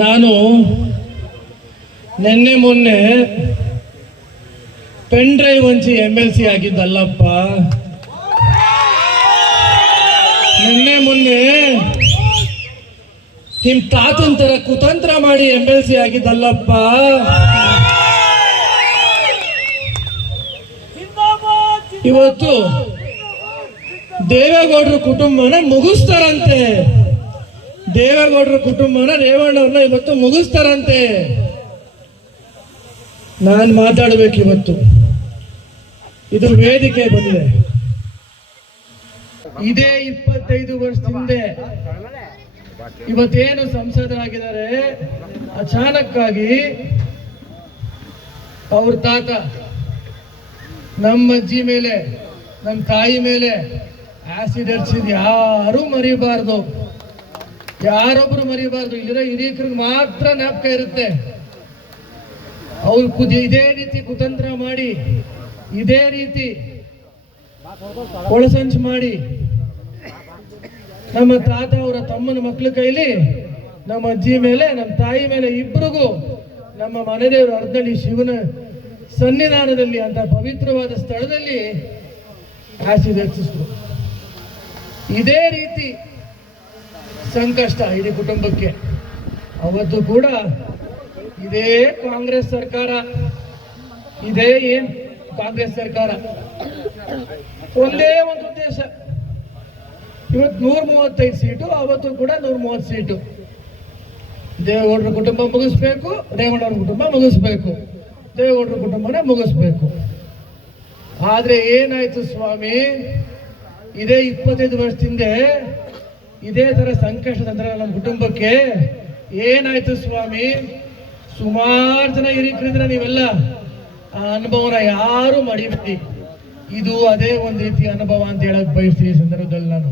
ನಾನು ನಿನ್ನೆ ಮೊನ್ನೆ ಪೆನ್ ಡ್ರೈವ್ ಹಂಚಿ MLC ಆಗಿದ್ದಲ್ಲಪ್ಪ. ನಿನ್ನೆ ಮೊನ್ನೆ ನಿಮ್ ತಾತನ್ ತರ ಕುತಂತ್ರ ಮಾಡಿ MLC ಆಗಿದ್ದಲ್ಲಪ್ಪ. ಇವತ್ತು ದೇವೇಗೌಡರ ಕುಟುಂಬನ ಮುಗಿಸ್ತಾರಂತೆ. ದೇವೇಗೌಡರ ಕುಟುಂಬನ ರೇವಣ್ಣವ್ರನ್ನ ಇವತ್ತು ಮುಗಿಸ್ತಾರಂತೆ. ನಾನು ಮಾತಾಡಬೇಕು ಇವತ್ತು. ಇದು ವೇದಿಕೆ ಬಂದಿದೆ. ಇದೇ 25 ವರ್ಷದಿಂದ ಇವತ್ತೇನು ಸಂಸದರಾಗಿದ್ದಾರೆ, ಅಚಾನಕ್ಕಾಗಿ ಅವ್ರ ತಾತ ನಮ್ಮ ಅಜ್ಜಿ ಮೇಲೆ, ನಮ್ಮ ತಾಯಿ ಮೇಲೆ ಆಸಿಡ್ ಹರಿಸಿದ್ ಯಾರು ಮರಿಬಾರ್ದು, ಯಾರೊಬ್ರು ಮರಿಬಾರ್ದು. ಇಲ್ಲಿರೋ ಹಿರಿಯರಿಗೆ ಮಾತ್ರ ಜ್ಞಾಪಕ ಇರುತ್ತೆ. ಅವ್ರು ಇದೇ ರೀತಿ ಕುತಂತ್ರ ಮಾಡಿ, ಇದೇ ರೀತಿ ಒಳಸಂಚು ಮಾಡಿ ನಮ್ಮ ತಾತ ಅವರ ತಮ್ಮನ ಮಕ್ಕಳ ಕೈಲಿ ನಮ್ಮ ಅಜ್ಜಿ ಮೇಲೆ, ನಮ್ಮ ತಾಯಿ ಮೇಲೆ ಇಬ್ಬರಿಗೂ ನಮ್ಮ ಮನೆದೇವರು ಅರ್ಧಳ್ಳಿ ಶಿವನ ಸನ್ನಿಧಾನದಲ್ಲಿ ಅಂತ ಪವಿತ್ರವಾದ ಸ್ಥಳದಲ್ಲಿ ಆಸಿಡ್ ಹಚ್ಚಿಸಿದ್ರು. ಇದೇ ರೀತಿ ಸಂಕಷ್ಟ ಇಡೀ ಕುಟುಂಬಕ್ಕೆ. ಅವತ್ತು ಕೂಡ ಇದೇ ಕಾಂಗ್ರೆಸ್ ಸರ್ಕಾರ, ಇದೇ ಕಾಂಗ್ರೆಸ್ ಸರ್ಕಾರ ಒಂದೇ ಒಂದು ಉದ್ದೇಶ, ಇವತ್ತು 135 ಸೀಟು, ಅವತ್ತು ಕೂಡ 130 ಸೀಟು. ದೇವೇಗೌಡರ ಕುಟುಂಬ ಮುಗಿಸ್ಬೇಕು, ರೇವಣ್ಣವ್ರ ಕುಟುಂಬ ಮುಗಿಸ್ಬೇಕು, ದೇವೇಗೌಡರ ಕುಟುಂಬನೇ ಮುಗಿಸ್ಬೇಕು. ಆದ್ರೆ ಏನಾಯ್ತು ಸ್ವಾಮಿ, ಇದೇ 25 ವರ್ಷದಿಂದ ಇದೇ ತರ ಸಂಕಷ್ಟ ತಂದ್ರೆ ನಮ್ಮ ಕುಟುಂಬಕ್ಕೆ ಏನಾಯ್ತು ಸ್ವಾಮಿ. ಸುಮಾರು ಜನ ಹಿರಿಕರಿದ್ರೆ ನೀವೆಲ್ಲ ಆ ಅನುಭವನ ಯಾರು ಮಡಿಬೇಡಿ. ಇದು ಅದೇ ಒಂದು ರೀತಿಯ ಅನುಭವ ಅಂತ ಹೇಳಕ್ ಬಯಸ್ತೀನಿ ಈ ಸಂದರ್ಭದಲ್ಲಿ ನಾನು.